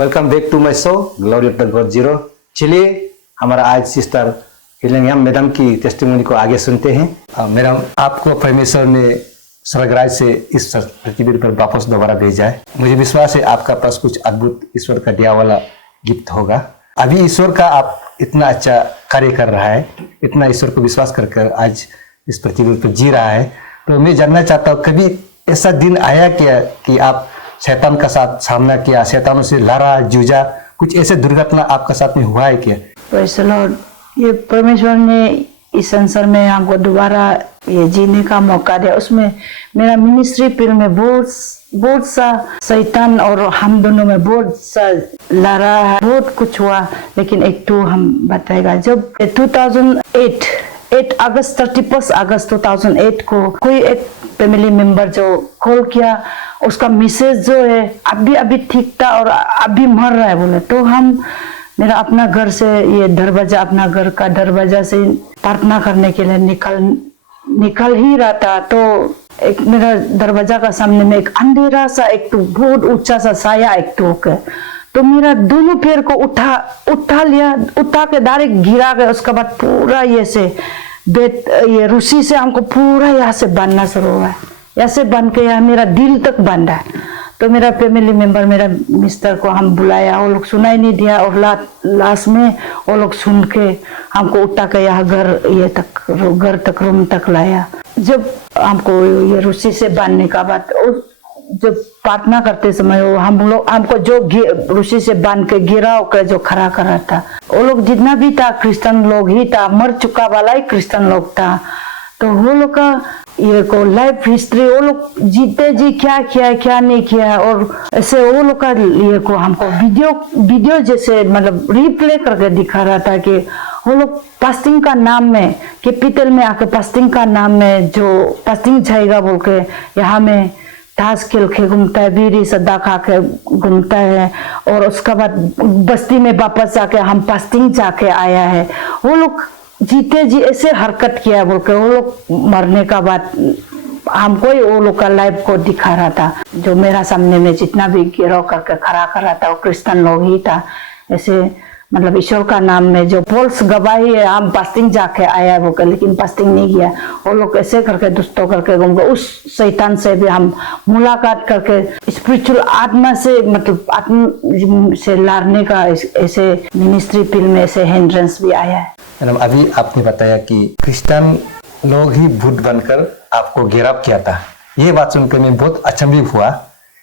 Welcome back to my show glory of the God zero. चलिए हमारा आज sister Helenium madam की testimony को आगे सुनते हैं। मैडम, आपको परमेश्वर ने स्वर्गराज से इस पृथ्वी पर वापस दोबारा भेजा है। मुझे विश्वास है आपका पास कुछ अद्भुत ईश्वर का दिया वाला गिफ्ट होगा। अभी ईश्वर का आप इतना अच्छा कार्य कर रहा है, इतना ईश्वर को विश्वास कर आज इस पृथ्वी पर जी रहा है। तो मैं जानना चाहता हूँ, कभी ऐसा दिन आया क्या कि आप शैतान का साथ सामना किया, शैतानों से लड़ा जूझा, कुछ ऐसे दुर्घटना आपका साथ में हुआ है क्या? Praise the Lord. ये परमेश्वर ने इस संसार में हमको दोबारा ये जीने का मौका दिया। उसमें मेरा मिनिस्ट्री फील्ड में बहुत सा शैतान और हम दोनों में बहुत सा लड़ा है, बहुत कुछ हुआ। लेकिन एक तो हम बताएगा, जब 8 अगस्त 31 अगस्त 2008 को कोई एक फैमिली मेंबर जो कॉल किया, उसका मिसेज जो है अभी ठीक था और अभी मर रहा है बोले। तो हम मेरा अपना घर से ये दरवाजा, अपना घर का दरवाजा से प्रार्थना करने के लिए निकल ही रहा था। तो एक मेरा दरवाजा का सामने में एक अंधेरा सा, एक तो बहुत ऊंचा सा साया एक तो होकर, तो मेरा दोनों पैर को उठा के डायरेक्ट गिरा गया। उसके बाद पूरा ये रस्सी से हमको पूरा यहाँ से बांधना शुरू हुआ है, यहाँ से बांध के यहाँ मेरा दिल तक बांधा है। तो मेरा फैमिली मेंबर, मेरा मिस्टर को हम बुलाया, वो लोग सुनाई नहीं दिया और लास्ट में वो लोग सुन के हमको उठा के यहाँ घर तक रूम तक लाया। जब हमको ये रस्सी से बांधने का बाद, जब प्रार्थना करते समय हमको जो रस्सी से बांध के गिरा होकर जो खड़ा कर रहा था, वो लोग जितना भी था क्रिश्चियन लोग ही था, मर चुका वाला ही क्रिश्चियन लोग था। तो वो लोग का ये को लाइफ हिस्ट्री, वो लोग जीते जी क्या किया क्या नहीं किया, और ऐसे वो लोग का ये को हमको वीडियो जैसे मतलब रिप्ले करके दिखा रहा था कि वो लोग फास्टिंग का नाम में, कैपिटल में आके फास्टिंग का नाम में जो फास्टिंग जाएगा बोल के यहाँ में ताश खेल के घूमता है, बीड़ी सदा खा के घूमता है, और उसके बाद बस्ती में वापस जाके हम फास्टिंग जाके आया है। वो लोग जीते जी ऐसे हरकत किया बोल के, वो लोग मरने का बाद हमको ही वो लोग का लाइफ को दिखा रहा था। जो मेरा सामने में जितना भी गिरो करके खड़ा कर रहा था वो क्रिश्चियन लोग ही था। ऐसे मतलब ईश्वर का नाम में जो फॉल्स गवाही है, हम फास्टिंग जाके आया वो कर, लेकिन फास्टिंग नहीं किया। वो लोग ऐसे करके दुष्टों करके घूम गए। उस शैतान से भी हम मुलाकात करके स्पिरिचुअल आत्मा से, मतलब आत्मा से लड़ने का ऐसे मिनिस्ट्री फील्ड में ऐसे हिंड्रेंस भी आया है। मैडम, अभी आपने बताया कि क्रिश्चियन लोग ही भूत बनकर आपको गिरफ्तार किया था। ये बात सुनकर मैं बहुत अचंभित हुआ।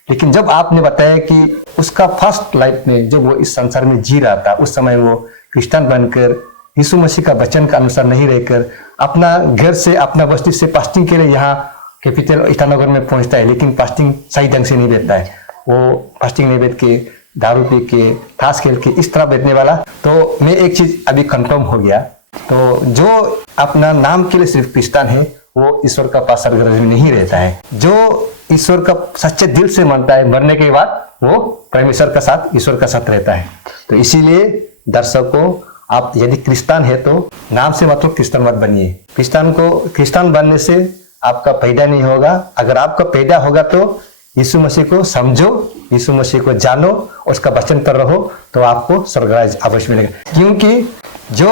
लेकिन जब आपने बताया कि उसका फर्स्ट लाइफ में जब वो इस संसार में जी रहा था, उस समय वो क्रिश्चियन बनकर यीशु मसीह का वचन का अनुसार नहीं रहकर अपना घर से, अपना बस्ती से फास्टिंग के लिए यहाँ कैपिटल ईटानगर में पहुंचता है, लेकिन फास्टिंग सही ढंग से नहीं बैठता है। वो फास्टिंग नहीं बैठ के दारू पी के, ताश खेल के इस तरह बैठने वाला। तो मैं एक चीज अभी कंफर्म हो गया, तो जो अपना नाम के लिए सिर्फ क्रिश्चियन है वो ईश्वर का पास स्वर्गराज में नहीं रहता है। जो ईश्वर का सच्चे दिल से मानता है, मरने के बाद वो परमेश्वर का साथ, ईश्वर का साथ रहता है। तो इसीलिए दर्शकों, आप यदि क्रिश्चियन है तो नाम से मतलब क्रिश्चियन मत बनिए। क्रिश्चियन बनने से आपका पैदा नहीं होगा। अगर आपका पैदा होगा तो यीशु मसीह को समझो, यीशु मसीह को जानो, उसका वचन पर रहो, तो आपको स्वर्गराज अवश्य मिलेगा। क्योंकि जो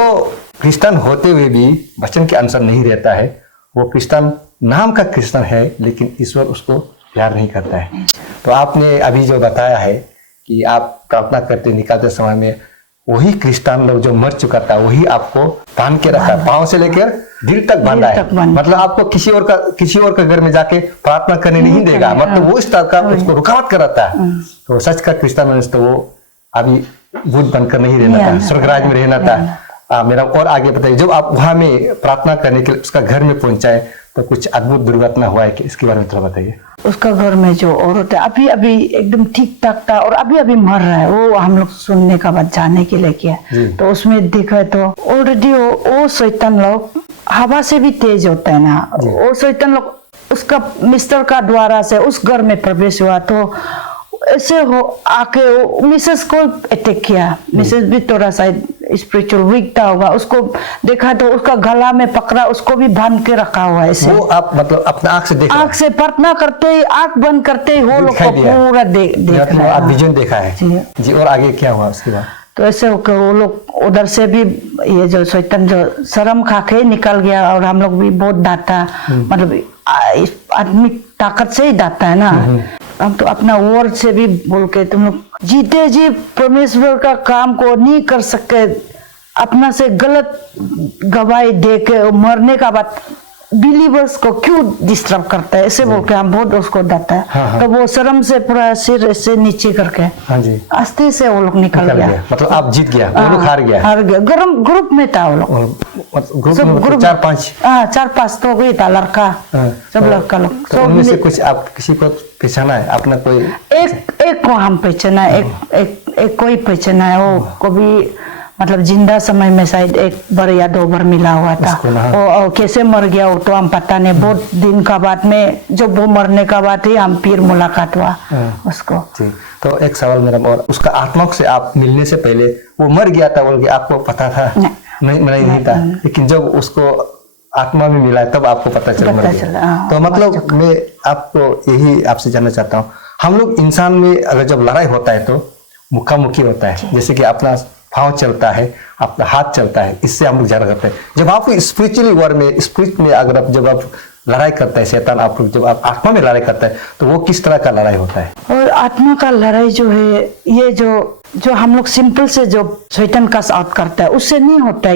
क्रिश्चियन होते हुए भी वचन के अनुसार नहीं रहता है, वो क्रिश्चियन नाम का क्रिश्चियन है, लेकिन ईश्वर उसको प्यार नहीं करता है। तो आपने अभी जो बताया है कि आप प्रार्थना करते निकालते समय में वही क्रिश्चियन लोग जो मर चुका था वही आपको बांध के रखा, पांव से लेकर दिल तक बांधा है। मतलब आपको किसी और का घर में जाके प्रार्थना करने नहीं देगा, मतलब वो इस तरह का उसको रुकावट कर रहा था। तो सच का क्रिश्चियन मनुष्य तो वो अभी भूत बनकर नहीं रहना था, स्वर्गराज में रहना था। मेरा और आगे बताइए, जब आप वहां में प्रार्थना करने के लिए उसका घर में पहुंचाए तो कुछ अद्भुत दुर्घटना हुआ है कि इसके बारे में थोड़ा बताइए। उसका घर में जो औरत है अभी एकदम ठीक ठाक था और अभी मर रहा है, वो हम लोग सुनने का बाद जाने के लिए किया। तो उसमें देखा तो ऑलरेडी वो शैतान लोग हवा से भी तेज होता है ना, वो शैतान लोग उसका मिस्टर का द्वारा से उस घर में प्रवेश हुआ। तो ऐसे हो आके मिसेस को अटैक किया। मिसेस भी थोड़ा सा स्पिरिचुअल वीकता होगा, उसको देखा तो उसका गला में पकड़ा, उसको भी बांध के रखा हुआ है ऐसे। वो आप मतलब अपना आंख से देख आंख से प्रार्थना करते ही, आंख बंद करते ही वो लोग को पूरा देख रहा आप है। विजन देखा है जी। और आगे क्या हुआ उसके बाद? तो ऐसे होकर वो लोग उधर से भी ये जो शैतान जो शर्म खा के निकल गया, और हम लोग भी बहुत डांटा, मतलब आदमी ताकत से ही डांटा है ना। हम तो अपना वर्ड से भी बोल के तुम लोग जीते जी परमेश्वर का काम को नहीं कर सके, अपना से गलत गवाही दे के मरने का बाद बिलीवर्स को क्यों डिस्टर्ब करता है, ऐसे बोल के हम बहुत उसको डांटा है। तो वो शर्म से पूरा सिर ऐसे नीचे करके आस्ते से वो लोग निकल गया। मतलब आप जीत गया, वो लोग हार गया। ग्रुप में था वो लोग, ग्रुप 4-5 4-5 तो गई था लड़का, सब लड़का लोग। तो उनमें से कुछ आप किसी को पहचाना है अपना? कोई एक को हम पहचाना, एक को ही पहचाना है। वो को भी मतलब जिंदा समय में शायद 1 बार या 2 बार मिला हुआ था। और कैसे मर गया वो तो हम पता नहीं, बहुत दिन का बाद में जब वो मरने का बाद ही हम फिर मुलाकात हुआ उसको। तो एक सवाल मेरा, और उसका आत्मा से आप मिलने से पहले वो मर गया था बोल के आपको पता था? नहीं था, लेकिन जब उसको आत्मा में मिला तब आपको पता चला। तो मतलब मैं आपको यही आपसे जानना चाहता हूँ, हम लोग इंसान में अगर जब लड़ाई होता है तो मुखामुखी होता है, जैसे कि अपना पाँव चलता है, अपना हाथ चलता है, इससे हम लोग झगड़ा करते हैं। जब आप स्पिरिचुअली वर्ड में, स्पिरिट में अगर आप जब आप लड़ाई करता है शैतान, आप लोग जब आप आत्मा में लड़ाई करता है तो वो किस तरह का लड़ाई होता है? और आत्मा का लड़ाई जो है, ये जो हम लोग सिंपल से जो शैतान का आउट करता है उससे नहीं होता है।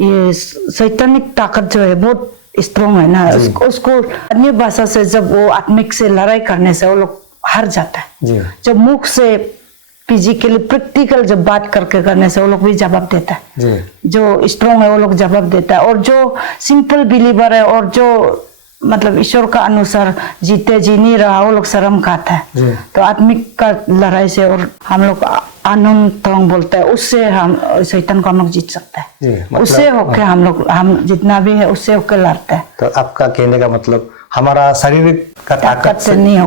ये शैतानिक ताकत जो है बहुत स्ट्रॉन्ग है ना, उसको अन्य भाषा से जब वो आत्मिक से लड़ाई करने से वो लोग हार जाता है। जब मुख से फिजिकली प्रैक्टिकल जब बात करके करने से वो लोग भी जवाब देता है। जो स्ट्रॉन्ग है वो लोग जवाब देता है, और जो सिंपल बिलीवर है और जो मतलब ईश्वर का अनुसार जीते जी नहीं रहा वो लोग शर्म खाता है। तो आत्मिक का लड़ाई से और हम लोग आनंद तंग बोलते हैं, उससे हम शैतान को हम लोग जीत सकते हैं। मतलब उससे होके हम जितना भी है उससे होके लड़ते हैं। तो आपका कहने का मतलब हमारा शारीरिक का ताकत से नहीं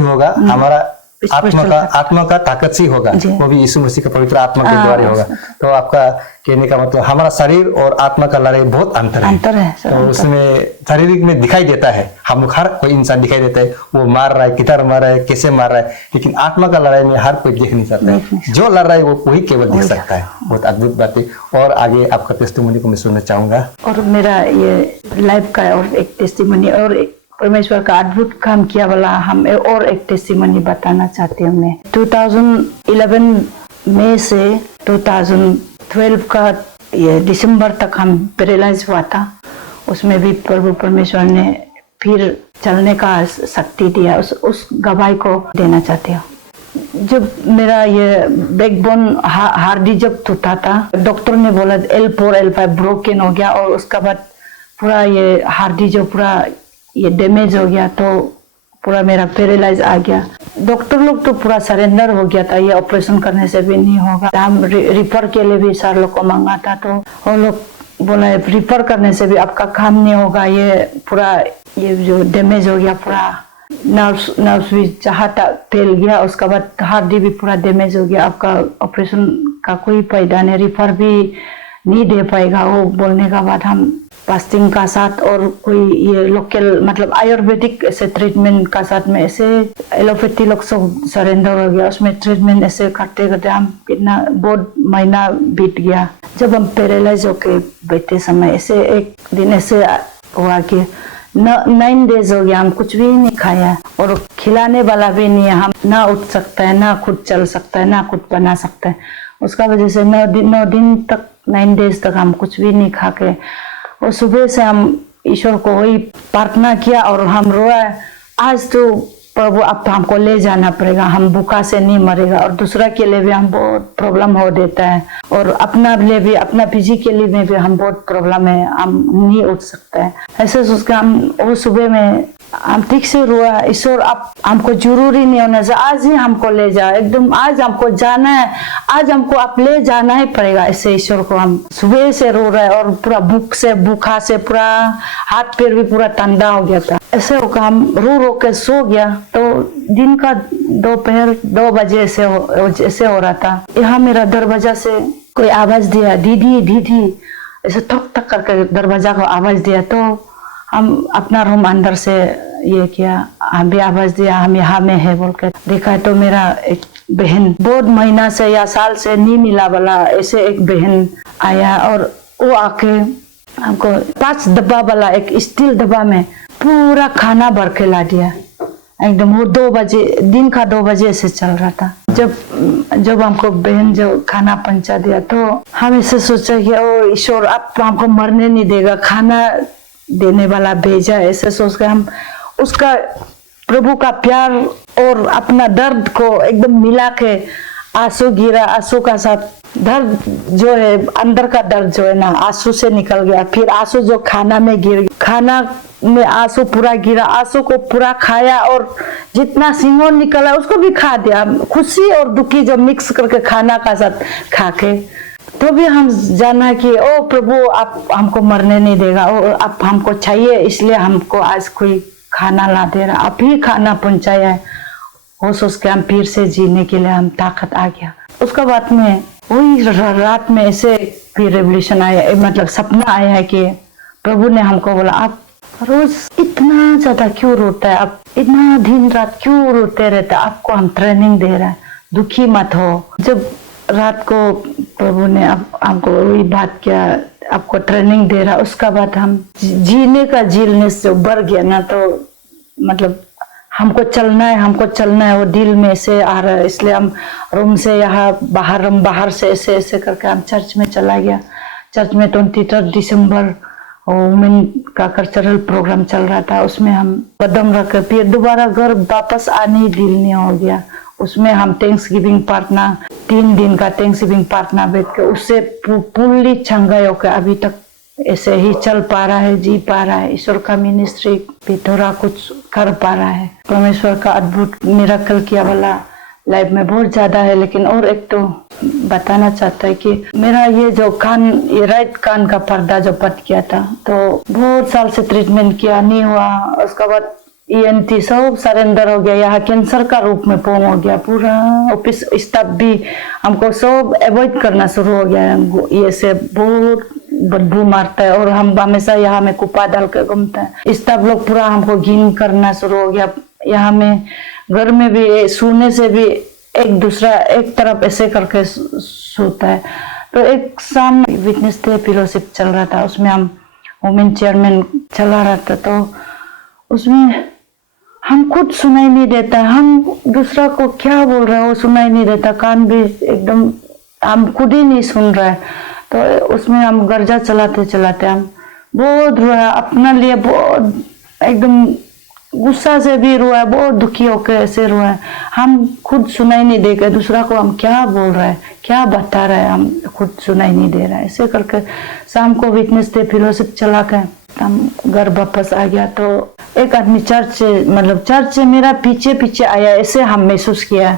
होगा, हमारा आत्मा का ताकत से होगा, वो भी यीशु मसीह का पवित्र आत्मा के द्वारा होगा। तो आपका कहने का मतलब हमारा शरीर और आत्मा का लड़ाई बहुत अंतर है। तो उसमें शारीरिक में दिखाई देता है, हम लोग हर कोई इंसान दिखाई देता है वो मार रहा है, किधर मार रहा है, कैसे मार रहा है, लेकिन आत्मा का लड़ाई में हर कोई देख नहीं सकता है। जो लड़ रहा है वो वही केवल देख सकता है। बहुत अद्भुत बात है। और आगे आपका टेस्टिमोनी को मैं सुनना चाहूंगा। और मेरा ये लाइफ का और एक टेस्टिमोनी और परमेश्वर का अद्भुत काम किया वाला हम और एक टेस्टिमोनी बताना चाहती हूँ मैं। 2011 मई से 2012 का ये दिसंबर तक हम पैरालाइज हुआ था। उसमें भी प्रभु परमेश्वर ने फिर चलने का शक्ति दिया। उस गवाही को देना चाहती हूँ। जब मेरा ये बैकबोन हार्डी जब टूटा था, डॉक्टर ने बोला L4 L5 ब्रोकन हो गया, और उसका बाद पूरा ये हार्डी जो पूरा ये डैमेज हो गया, तो पूरा मेरा पैरालाइज आ गया। डॉक्टर लोग तो पूरा सरेंडर हो गया था, ये ऑपरेशन करने से भी नहीं होगा। हम रिफर के लिए भी सर लोग को मांगा था, तो वो लोग बोला रिफर करने से भी आपका काम नहीं होगा, ये पूरा ये जो डैमेज हो गया, पूरा नर्व्स भी जहाँ तक फैल गया, उसके बाद हार्डी भी पूरा डैमेज हो गया, आपका ऑपरेशन का कोई फायदा नहीं, रिफर भी नहीं दे पाएगा। वो बोलने का बाद हम फास्टिंग का साथ और कोई ये लोकल मतलब आयुर्वेदिक ऐसे ट्रीटमेंट का साथ में ऐसे एलोपैथी लोग सब सरेंडर हो गया। उसमें ट्रीटमेंट ऐसे करते करते हम कितना बहुत महीना बीत गया। जब हम पैरालाइज होके बैठे समय ऐसे एक दिन ऐसे हुआ कि 9 डेज हो गया, हम कुछ भी नहीं खाया और खिलाने वाला भी नहीं है। हम ना उठ सकता है, ना खुद चल सकता है, ना खुद बना सकता है। उसका वजह से 9 दिन तक 9 डेज तक हम कुछ भी नहीं खा के, और सुबह से हम ईश्वर को वही प्रार्थना किया और हम रोया, आज तो प्रभु अब हमको ले जाना पड़ेगा, हम भूखा से नहीं मरेगा। और दूसरा के लिए भी हम बहुत प्रॉब्लम हो देता है, और अपना लिए भी, अपना फिजिकली में भी हम बहुत प्रॉब्लम है, हम नहीं उठ सकते हैं। ऐसे सोच के हम वो सुबह में हम ठीक से रोया, ईश्वर आप हमको जरूरी नहीं होना चाहिए, आज ही हमको ले जाओ, एकदम आज हमको जाना है, आज हमको आप ले जाना ही पड़ेगा। ऐसे ईश्वर को हम सुबह से रो रहे और पूरा भूख से भूखा से पूरा हाथ पैर भी पूरा ठंडा हो गया था। ऐसे होकर हम रो रो के सो गया। तो दिन का दोपहर 2 बजे ऐसे हो रहा था। यहाँ मेरा दरवाजा से कोई आवाज दिया, दीदी दीदी, ऐसे ठक ठक करके दरवाजा को आवाज दिया। तो हम अपना रूम अंदर से ये किया, हम भी आवाज दिया, हम यहाँ में है बोल के देखा। तो मेरा एक बहन बहुत महीना से या साल से नहीं मिला वाला ऐसे एक बहन आया और वो आके हमको 5 डब्बा वाला एक स्टील डब्बा में पूरा खाना भर के ला दिया एकदम। वो 2 बजे, दिन का 2 बजे से चल रहा था। जब हमको बहन जो खाना पहुंचा दिया तो हम ऐसे सोचा कि ओ ईश्वर आप हमको मरने नहीं देगा, खाना देने वाला भेजा। ऐसे सोच के हम उसका प्रभु का प्यार और अपना दर्द को एकदम मिला के आंसू गिरा, आंसू का साथ दर्द जो है अंदर का दर्द जो है ना आंसू से निकल गया। फिर आंसू जो खाना में गिर गया, खाना में आंसू पूरा गिरा, आंसू को पूरा खाया और जितना सिंगोन निकला उसको भी खा दिया। खुशी और दुखी जो मिक्स करके खाना का साथ खा के तो भी हम जाना कि ओ प्रभु आप हमको मरने नहीं देगा, और आप हमको चाहिए इसलिए हमको आज कोई खाना ला दे रहा, आप ही खाना पहुंचाया है। वो सोच के हम फिर से जीने के लिए हम ताकत आ गया। उसका बाद में वही रात में ऐसे फिर रेवल्यूशन आया, मतलब सपना आया है कि प्रभु ने हमको बोला आप रोज इतना ज्यादा क्यों रोता है, आप इतना दिन रात क्यों रोते रहते, आपको हम ट्रेनिंग दे रहे हैं, दुखी मत हो। जब रात को प्रभु ने हमको वही बात किया, आपको ट्रेनिंग दे रहा, उसका बाद हम जीने का जीलनेस जो बढ़ गया ना, तो मतलब हमको चलना है वो दिल में से आ रहा है। इसलिए हम रूम से यहाँ बाहर से ऐसे करके हम चर्च में चला गया। चर्च में 23 दिसंबर वुमेन का कल्चरल प्रोग्राम चल रहा था, उसमें हम कदम रख फिर दोबारा घर वापस आने ही दिल नहीं हो गया। उसमें हम थैंक्स गिविंग प्रार्थना 3 दिन का थैंक्स गिविंग प्रार्थना बैठ के उससे पूरी छंगाई होकर अभी तक ऐसे ही चल पा रहा है, जी पा रहा है। ईश्वर का मिनिस्ट्री भी थोड़ा कुछ कर पा रहा है। परमेश्वर का अद्भुत मिरेकल किया वाला लाइफ में बहुत ज्यादा है। लेकिन और एक तो बताना चाहता है कि मेरा ये जो कान, ये राइट कान का पर्दा जो पट गया था, तो बहुत साल से ट्रीटमेंट किया नहीं हुआ। उसके बाद ENT सब सरेंडर हो गया, यहाँ कैंसर का रूप में फॉर्म हो गया। पूरा ऑफिस स्टाफ भी हमको सब अवॉइड करना शुरू हो गया। ये से बहुत बदबू मारता है और हम हमेशा यहाँ में कुपा डाल के घूमते हैं। स्टाफ लोग पूरा हमको घिन करना शुरू हो गया। यहाँ में घर में भी सोने से भी एक तरफ ऐसे करके सोता है। तो एक शाम विटनेस डे फेलोशिप चल रहा था, उसमें हम वुमेन चेयरमैन चला रहा था। तो उसमें हम खुद सुनाई नहीं देता, हम दूसरा को क्या बोल रहे हैं वो सुनाई नहीं देता, कान भी एकदम हम खुद ही नहीं सुन रहे। तो उसमें हम गर्जा चलाते हम बहुत रोया, अपना लिए बहुत एकदम गुस्सा से भी रोया, बहुत दुखी होकर ऐसे रोया। हम खुद सुनाई नहीं देकर दूसरा को हम क्या बोल रहे हैं, क्या बता रहे हैं, हम खुद सुनाई नहीं दे रहा है। ऐसे करके शाम को विटनेस डे फेलोशिप चला के हम घर वापस आ गया। तो एक आदमी चर्च से मेरा पीछे आया, ऐसे हम महसूस किया।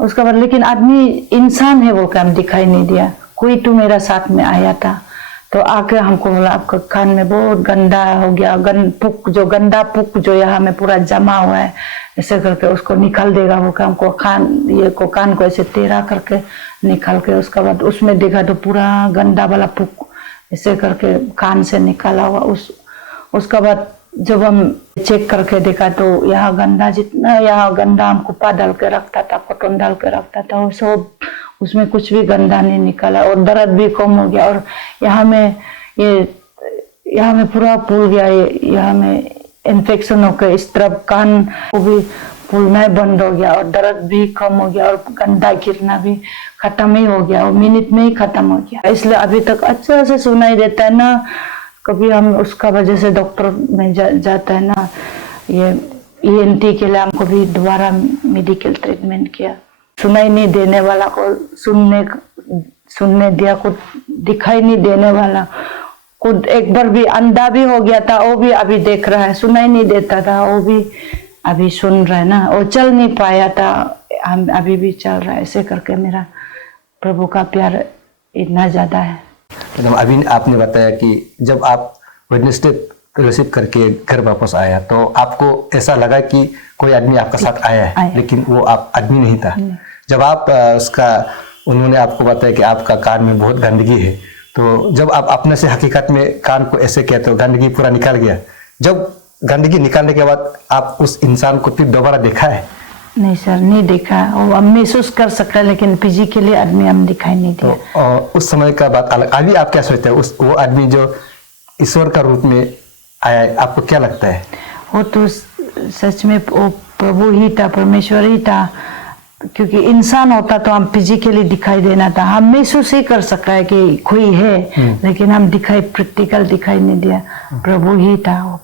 उसका बाद लेकिन आदमी इंसान है वो काम दिखाई नहीं दिया, कोई तो मेरा साथ में आया था। तो आके हमको बोला आपका कान में बहुत गंदा हो गया, गंदा पुक जो यहाँ में पूरा जमा हुआ है, ऐसे करके उसको निकाल देगा। वो काम को कान को ऐसे टेढ़ा करके निकाल के उसका बाद उसमें देखा तो पूरा गंदा वाला पुक ऐसे करके कान से निकाला हुआ। उसका बाद जब हम चेक करके देखा तो यहाँ गंदा हम कुप्पा डाल के रखता था, कॉटन डाल के रखता था, वो सब उसमें कुछ भी गंदा नहीं निकाला और दर्द भी कम हो गया। और यहाँ में पूरा फूल गया, यहाँ में इन्फेक्शन होकर इस तरफ कान को भी फूलना बंद हो गया और दर्द भी कम हो गया और गंदा गिरना भी खत्म ही हो गया और मिनट में ही खत्म हो गया। इसलिए अभी तक अच्छा से सुनाई देता है ना। कभी हम उसका वजह से डॉक्टर में जाता है ना, ये ENT के लिए हमको भी दोबारा मेडिकल ट्रीटमेंट किया। सुनाई नहीं देने वाला को सुनने दिया, को दिखाई नहीं देने वाला खुद एक बार भी अंधा भी हो गया था, वो भी अभी देख रहा है, सुनाई नहीं देता था, वो भी अभी सुन रहा है ना, वो चल नहीं पाया था, हम अभी भी चल रहा है। ऐसे करके मेरा प्रभु का प्यार इतना ज्यादा है। मैडम, अभी आपने बताया कि जब आप वेडनेसडे फेलोशिप करके घर वापस आया तो आपको ऐसा लगा कि कोई आदमी आपका साथ आया है, लेकिन वो आप आदमी नहीं था। जब आप उन्होंने आपको बताया कि आपका कान में बहुत गंदगी है, तो जब आप अपने से हकीकत में कान को ऐसे किया तो गंदगी पूरा निकल गया। जब गंदगी निकालने के बाद आप उस इंसान को फिर दोबारा देखा है? नहीं सर, नहीं देखा। वो हम महसूस कर सकता, लेकिन फिजिकली आदमी हम दिखाई नहीं दिया। तो उस समय का बात अलग। अभी आप क्या सोचते हैं, उस वो आदमी जो ईश्वर का रूप में आया है, आपको क्या लगता है? वो तो सच में वो प्रभु ही था, परमेश्वर ही था, क्योंकि इंसान होता तो हम फिजिकली दिखाई देना था, हम महसूस ही कर सकता है कि कोई है, लेकिन हम प्रैक्टिकल दिखाई नहीं दिया। प्रभु ही था वो।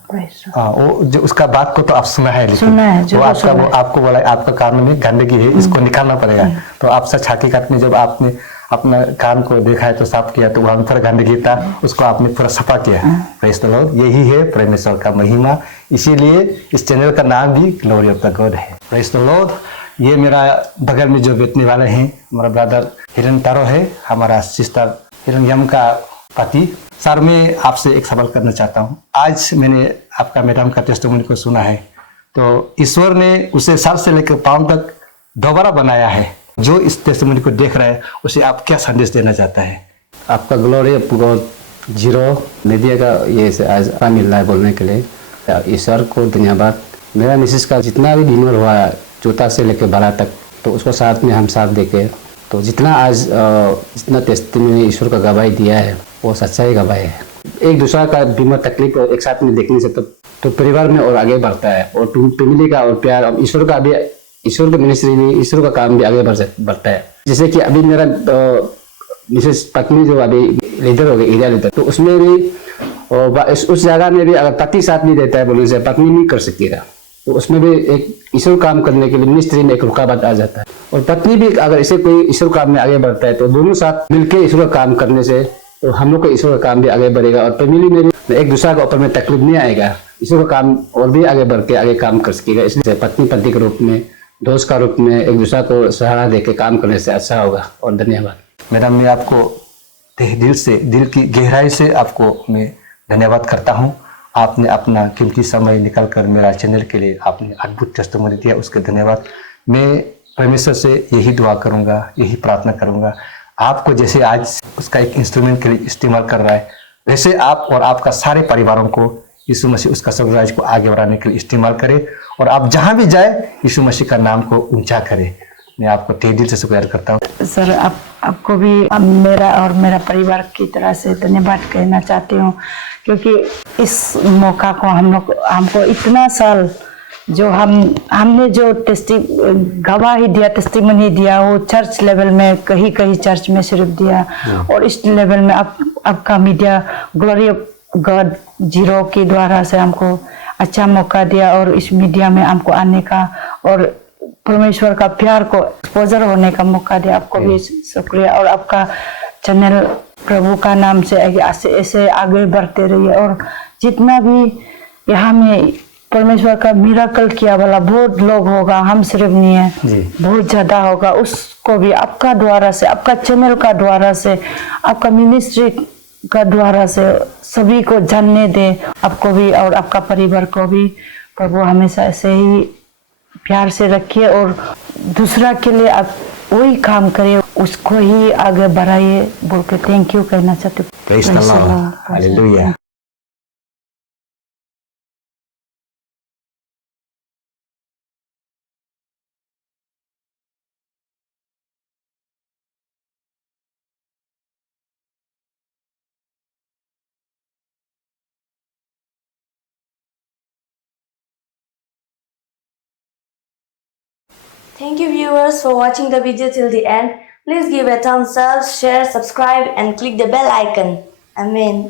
वो जो उसका बात को तो आप सुना है, लेकिन सुना है, जो वो आपको बोला आपका कान में गंदगी है, इसको निकालना पड़ेगा। तो आप सच हकीकत में जब आपने अपना कान को देखा है तो साफ किया, तो वहां पर गंदगी था, उसको आपने पूरा सफा किया। Praise the Lord. यही है परमेश्वर का महिमा, इसीलिए इस चैनल का नाम भी ग्लोरी ऑफ द गॉड है। Praise the Lord. ये मेरा बगल में जो बैठने वाले हैं, हमारा ब्रदर हिरन तारो है, हमारा सिस्टर हिरन यम का पति। सर, मैं आपसे एक सवाल करना चाहता हूँ। आज मैंने आपका मैडम का टेस्टिमोनी को सुना है, तो ईश्वर ने उसे सर से लेकर पांव तक दोबारा बनाया है। जो इस टेस्टिमोनी को देख रहा है, उसे आप क्या संदेश देना चाहता है? आपका glory of God zero media का ये आज मिल रहा है बोलने के लिए। ईश्वर को धन्यवाद। मेरा मिसेस का जितना भी बीमार हुआ, चौथा से लेकर 12 तक, तो उसको साथ में हम साथ देके, तो जितना आज जितना टेस्टिमोनी ईश्वर का गवाही दिया है, वो सच्चाई गवाही है। एक दूसरा का बीमार तकलीफ एक साथ में देखने से तो परिवार में और आगे बढ़ता है, और फैमिली का और प्यार, ईश्वर का भी, ईश्वर का मिनिस्ट्री भी, ईश्वर का काम भी आगे बढ़ता है। जैसे कि अभी मेरा मिसेस पत्नी जो अभी लीडर हो गई, एरिया लीडर, तो उसमें भी उस जगह में भी अगर पति साथ नहीं देता है बोलने से पत्नी नहीं कर सकती है, तो उसमें भी एक ईश्वर काम करने के लिए मिनिस्ट्री में एक रुकावट आ जाता है। और पत्नी भी अगर इसे कोई ईश्वर काम में आगे बढ़ता है, तो दोनों साथ मिलकर ईश्वर का काम करने से तो हम लोग का ईश्वर का काम भी आगे बढ़ेगा, और फैमिली में भी एक दूसरे के ऊपर में तकलीफ नहीं आएगा, ईश्वर का काम और भी आगे बढ़ के आगे काम कर सकेगा। इसलिए पत्नी पति के रूप में, दोस्त का रूप में एक दूसरे को सहारा देकर काम करने से अच्छा होगा। और धन्यवाद मैडम। मैं आपको दिल से, दिल की गहराई से आपको मैं धन्यवाद करता हूँ। आपने अपना कीमती समय निकालकर मेरा चैनल के लिए आपने अद्भुत टेस्टिमोनी दिया, उसके धन्यवाद। मैं परमेश्वर से यही दुआ करूँगा, यही प्रार्थना करूँगा, आपको जैसे आज उसका एक इंस्ट्रूमेंट के लिए इस्तेमाल कर रहा है, वैसे आप और आपका सारे परिवारों को यीशु मसीह उसका स्वर्गराज को आगे बढ़ाने के लिए इस्तेमाल करे, और आप जहाँ भी जाए यीशु मसीह का नाम को ऊंचा करे। मैं आपको तहे दिल से शुक्रिया करता हूँ। सर, आपको भी मेरा और मेरा परिवार की तरह से धन्यवाद कहना चाहती हूँ, क्योंकि इस मौका को हमको इतना साल जो हमने जो गवाही दिया, टेस्टिमनी दिया, वो चर्च लेवल में कहीं चर्च में सिर्फ दिया, और इस लेवल में आपका media glory of God zero के द्वारा से हमको अच्छा मौका दिया, और इस मीडिया में हमको आने का और परमेश्वर का प्यार को एक्सपोजर होने का मौका दिया। आपको भी शुक्रिया, और आपका चैनल प्रभु का नाम से ऐसे आगे बढ़ते रहिए, और जितना भी यहाँ में परमेश्वर का मिराकल किया वाला बहुत लोग होगा, हम सिर्फ नहीं है, बहुत ज्यादा होगा, उसको भी आपका द्वारा से, आपका चैनल का द्वारा से, आपका मिनिस्ट्री का द्वारा से सभी को जानने दे। आपको भी और आपका परिवार को भी प्रभु हमेशा ऐसे ही प्यार से रखिए, और दूसरा के लिए आप वही काम करिए, उसको ही आगे बढ़ाइए बोल के थैंक यू कहना चाहते हूँ। Praise the Lord. Hallelujah. Thank you viewers for watching the video till the end. Please give a thumbs up, share, subscribe and click the bell icon. Amen.